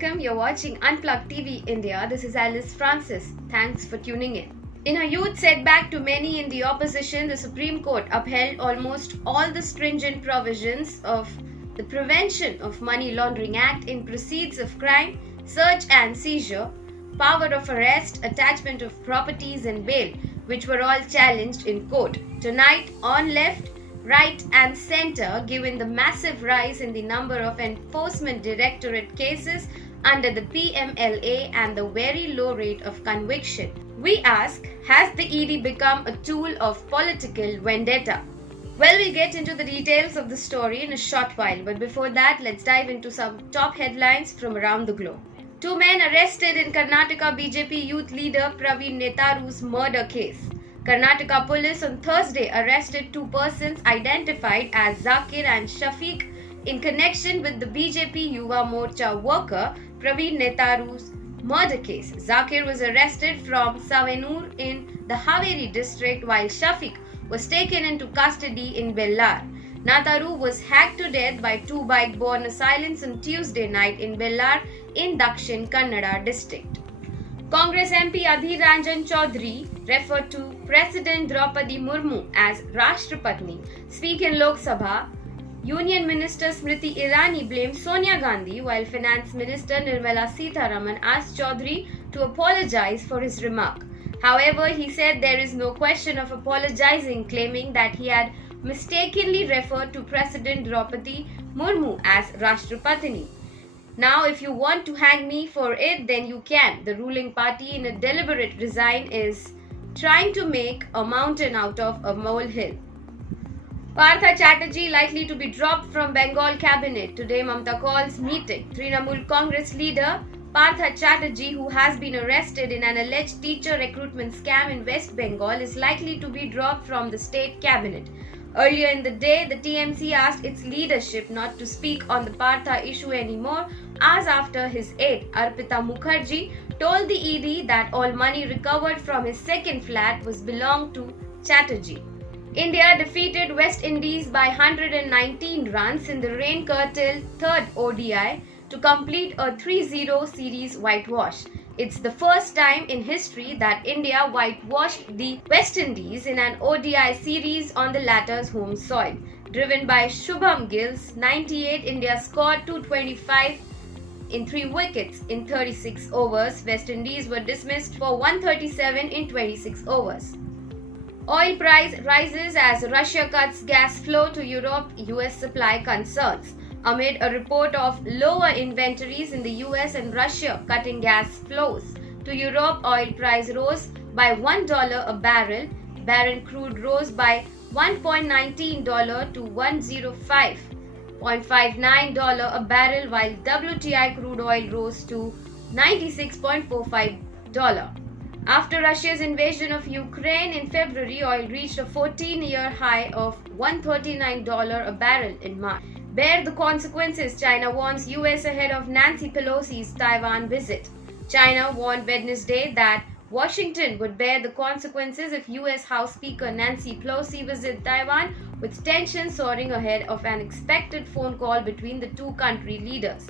welcome. You're watching Unplugged TV India. This is Alice Francis. Thanks for tuning in. In a huge setback to many in the opposition, the Supreme Court upheld almost all the stringent provisions of the Prevention of Money Laundering Act in proceeds of crime, search and seizure, power of arrest, attachment of properties and bail, which were all challenged in court. Tonight, on left, right and center, given the massive rise in the number of enforcement directorate cases under the PMLA and the very low rate of conviction, we ask, has the ED become a tool of political vendetta? Well, we'll get into the details of the story in a short while, but before that, let's dive into some top headlines from around the globe. 2 men arrested in Karnataka BJP youth leader Praveen Netaru's murder case. Karnataka police on Thursday arrested 2 persons identified as Zakir and Shafiq in connection with the BJP Yuva Morcha worker Praveen Netaru's murder case. Zakir was arrested from Savenur in the Haveri district while Shafiq was taken into custody in Bellar. Netaru was hacked to death by 2 bike-borne assailants on Tuesday night in Bellar in Dakshin Kannada district. Congress MP Adhir Ranjan Chaudhary referred to President Draupadi Murmu as Rashtrapatni. Speak in Lok Sabha. Union Minister Smriti Irani blamed Sonia Gandhi, while Finance Minister Nirmala Sitharaman asked Chaudhary to apologize for his remark. However, he said there is no question of apologizing, claiming that he had mistakenly referred to President Draupadi Murmu as Rashtrapatini. Now, if you want to hang me for it, then you can. The ruling party, in a deliberate design, is trying to make a mountain out of a molehill. Partha Chatterjee likely to be dropped from Bengal cabinet. Today, Mamata calls meeting. Trinamool Congress leader Partha Chatterjee, who has been arrested in an alleged teacher recruitment scam in West Bengal, is likely to be dropped from the state cabinet. Earlier in the day, the TMC asked its leadership not to speak on the Partha issue anymore, as after his aide, Arpita Mukherjee, told the ED that all money recovered from his second flat was belonged to Chatterjee. India defeated West Indies by 119 runs in the rain-curtailed third ODI to complete a 3-0 series whitewash. It's the first time in history that India whitewashed the West Indies in an ODI series on the latter's home soil. Driven by Shubham Gill's 98, India scored 225 in 3 wickets in 36 overs. West Indies were dismissed for 137 in 26 overs. Oil price rises as Russia cuts gas flow to Europe, US supply concerns. Amid a report of lower inventories in the US and Russia cutting gas flows to Europe, oil price rose by $1 a barrel. Barrel crude rose by $1.19 to $105.59 a barrel, while WTI crude oil rose to $96.45. After Russia's invasion of Ukraine in February, oil reached a 14-year high of $139 a barrel in March. Bear the consequences, China warns US ahead of Nancy Pelosi's Taiwan visit. China warned Wednesday that Washington would bear the consequences if US House Speaker Nancy Pelosi visits Taiwan, with tensions soaring ahead of an expected phone call between the two country leaders.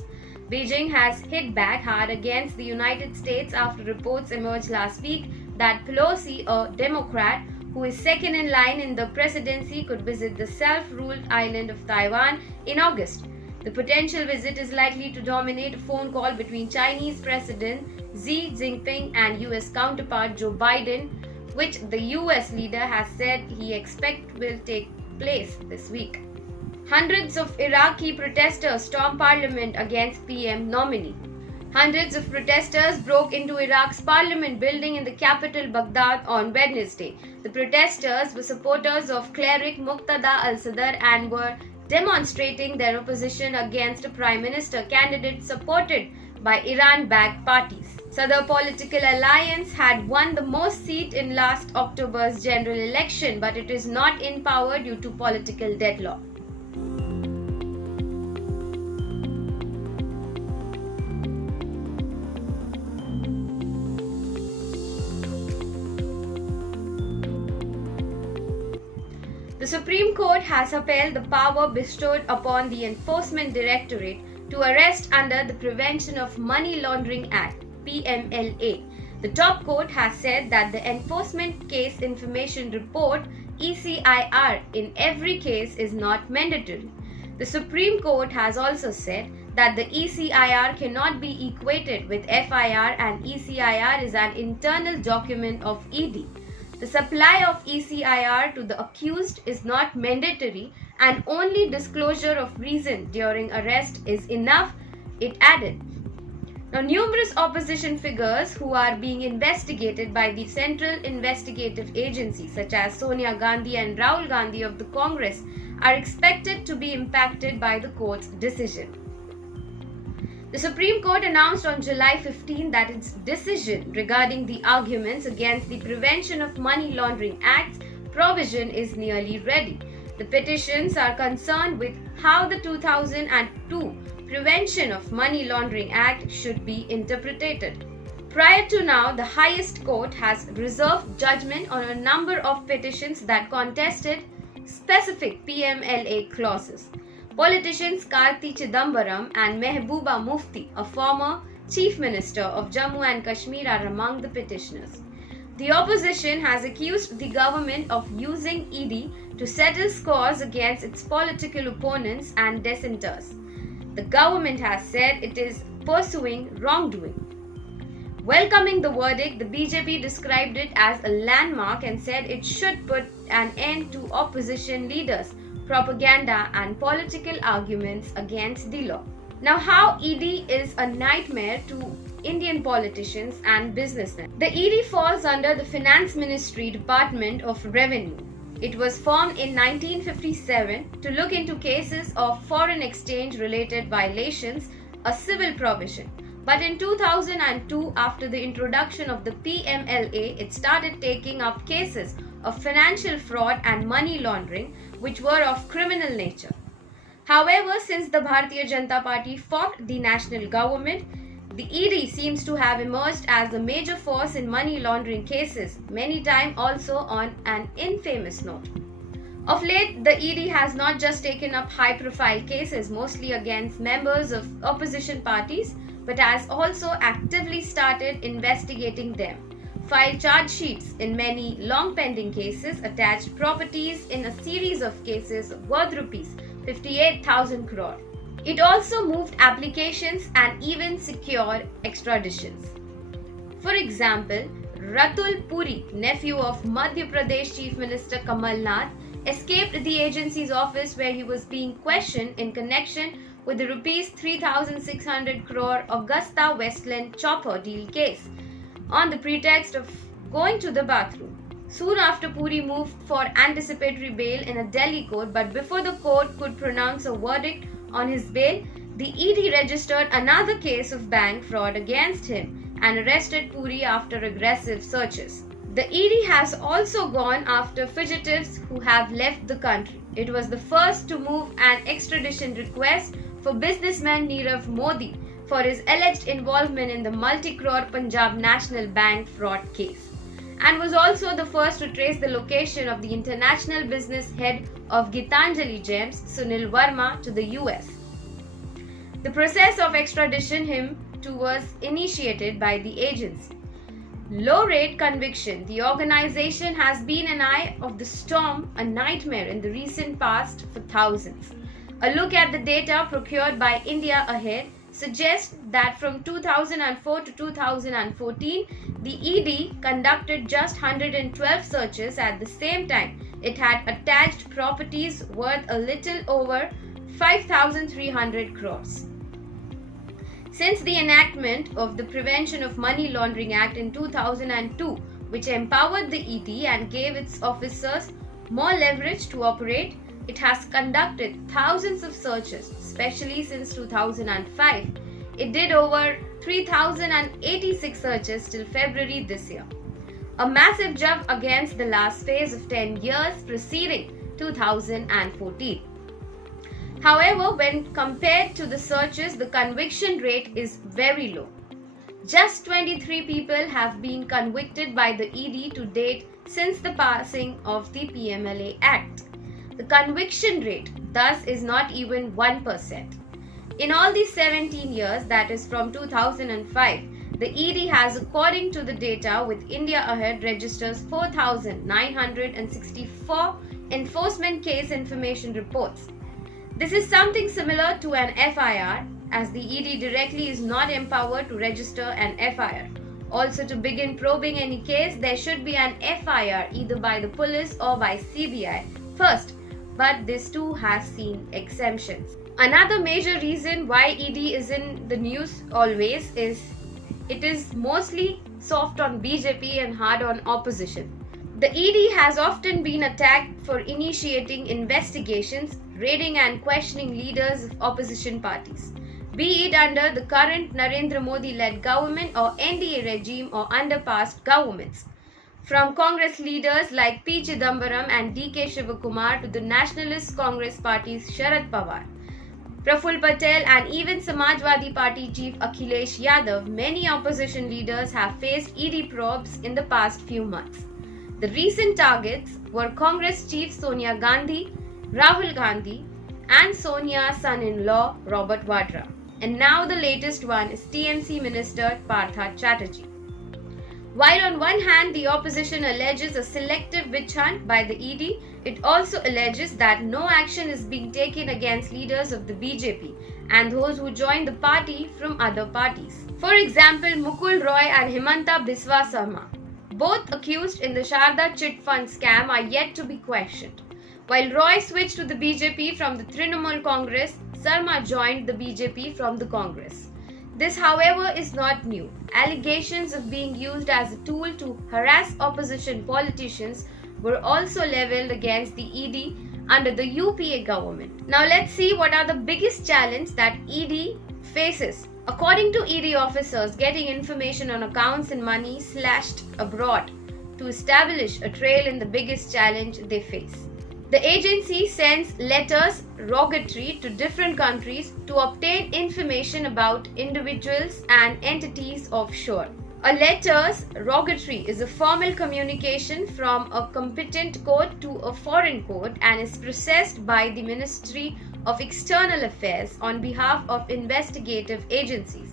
Beijing has hit back hard against the United States after reports emerged last week that Pelosi, a Democrat who is second in line in the presidency, could visit the self-ruled island of Taiwan in August. The potential visit is likely to dominate a phone call between Chinese President Xi Jinping and US counterpart Joe Biden, which the US leader has said he expects will take place this week. Hundreds of Iraqi protesters stormed parliament against PM nominee. Hundreds of protesters broke into Iraq's parliament building in the capital Baghdad on Wednesday. The protesters were supporters of cleric Muqtada al-Sadr and were demonstrating their opposition against a prime minister candidate supported by Iran-backed parties. Sadr Political Alliance had won the most seats in last October's general election, but it is not in power due to political deadlock. The Supreme Court has upheld the power bestowed upon the Enforcement Directorate to arrest under the Prevention of Money Laundering Act (PMLA). The top court has said that the Enforcement Case Information Report (ECIR) in every case is not mandatory. The Supreme Court has also said that the ECIR cannot be equated with FIR, and ECIR is an internal document of ED. The supply of ECIR to the accused is not mandatory, and only disclosure of reason during arrest is enough, it added. Now, numerous opposition figures who are being investigated by the Central Investigative Agency, such as Sonia Gandhi and Rahul Gandhi of the Congress, are expected to be impacted by the court's decision. The Supreme Court announced on July 15 that its decision regarding the arguments against the Prevention of Money Laundering Act's provision is nearly ready. The petitions are concerned with how the 2002 Prevention of Money Laundering Act should be interpreted. Prior to now, the highest court has reserved judgment on a number of petitions that contested specific PMLA clauses. Politicians Karti Chidambaram and Mehbooba Mufti, a former Chief Minister of Jammu and Kashmir, are among the petitioners. The opposition has accused the government of using ED to settle scores against its political opponents and dissenters. The government has said it is pursuing wrongdoing. Welcoming the verdict, the BJP described it as a landmark and said it should put an end to opposition leaders' propaganda and political arguments against the law. Now, how ED is a nightmare to Indian politicians and businessmen. The ED falls under the Finance Ministry Department of Revenue. It was formed in 1957 to look into cases of foreign exchange related violations, a civil provision. But in 2002, after the introduction of the PMLA, it started taking up cases of financial fraud and money laundering, which were of criminal nature. However, since the Bharatiya Janata Party formed the national government, the ED seems to have emerged as a major force in money laundering cases, many times also on an infamous note. Of late, the ED has not just taken up high-profile cases, mostly against members of opposition parties, but has also actively started investigating them, filed charge sheets in many long-pending cases, attached properties in a series of cases worth rupees 58,000 crore. It also moved applications and even secured extraditions. For example, Ratul Puri, nephew of Madhya Pradesh Chief Minister Kamal Nath, escaped the agency's office where he was being questioned in connection with the rupees 3,600 crore Augusta Westland chopper deal case on the pretext of going to the bathroom. Soon after, Puri moved for anticipatory bail in a Delhi court, but before the court could pronounce a verdict on his bail, the ED registered another case of bank fraud against him and arrested Puri after aggressive searches. The ED has also gone after fugitives who have left the country. It was the first to move an extradition request for businessman Nirav Modi for his alleged involvement in the multi-crore Punjab National Bank fraud case, and was also the first to trace the location of the international business head of Gitanjali Gems, Sunil Verma, to the US. The process of extradition him to was initiated by the agency. Low rate conviction. The organization has been an eye of the storm, a nightmare in the recent past for thousands. A look at the data procured by India Ahead suggests that from 2004 to 2014, the ED conducted just 112 searches. At the same time, it had attached properties worth a little over 5,300 crores. Since the enactment of the Prevention of Money Laundering Act in 2002, which empowered the ED and gave its officers more leverage to operate, it has conducted thousands of searches, especially since 2005. It did over 3,086 searches till February this year. A massive jump against the last phase of 10 years preceding 2014. However, when compared to the searches, the conviction rate is very low. Just 23 people have been convicted by the ED to date since the passing of the PMLA Act. The conviction rate, thus, is not even 1%. In all these 17 years, that is from 2005, the ED has, according to the data with India Ahead, registers 4,964 enforcement case information reports. This is something similar to an FIR, as the ED directly is not empowered to register an FIR. Also, to begin probing any case, there should be an FIR either by the police or by CBI first, but this too has seen exemptions. Another major reason why ED is in the news always is it is mostly soft on BJP and hard on opposition. The ED has often been attacked for initiating investigations, raiding and questioning leaders of opposition parties, be it under the current Narendra Modi-led government or NDA regime or under past governments. From Congress leaders like P. Chidambaram and D.K. Shivakumar to the Nationalist Congress Party's Sharad Pawar, Praful Patel and even Samajwadi Party chief Akhilesh Yadav, many opposition leaders have faced ED probes in the past few months. The recent targets were Congress chief Sonia Gandhi, Rahul Gandhi, and Sonia's son-in-law Robert Vadra. And now the latest one is TMC Minister Partha Chatterjee. While on one hand the opposition alleges a selective witch hunt by the ED, it also alleges that no action is being taken against leaders of the BJP and those who joined the party from other parties. For example, Mukul Roy and Himanta Biswa Sarma, both accused in the Sharda chit fund scam, are yet to be questioned. While Roy switched to the BJP from the Trinamool Congress, Sarma joined the BJP from the Congress. This, however, is not new. Allegations of being used as a tool to harass opposition politicians were also leveled against the ED under the UPA government. Now let's see what are the biggest challenges that ED faces. According to ED officers, getting information on accounts and money slashed abroad to establish a trail is the biggest challenge they face. The agency sends letters rogatory to different countries to obtain information about individuals and entities offshore. A letters rogatory is a formal communication from a competent court to a foreign court and is processed by the Ministry of External Affairs on behalf of investigative agencies.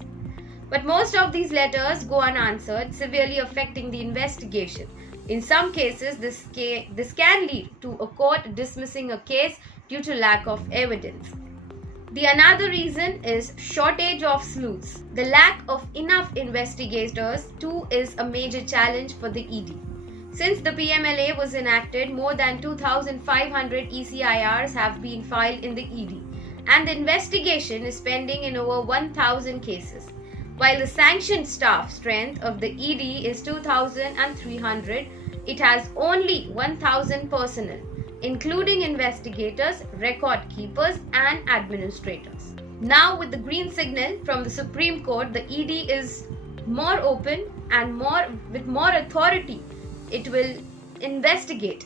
But most of these letters go unanswered, severely affecting the investigation. In some cases, this can lead to a court dismissing a case due to lack of evidence. The another reason is shortage of sleuths. The lack of enough investigators too is a major challenge for the ED. Since the PMLA was enacted, more than 2,500 ECIRs have been filed in the ED, and the investigation is pending in over 1,000 cases. While the sanctioned staff strength of the ED is 2,300, it has only 1,000 personnel, including investigators, record keepers, and administrators. Now, with the green signal from the Supreme Court, the ED is more open and with more authority. It will investigate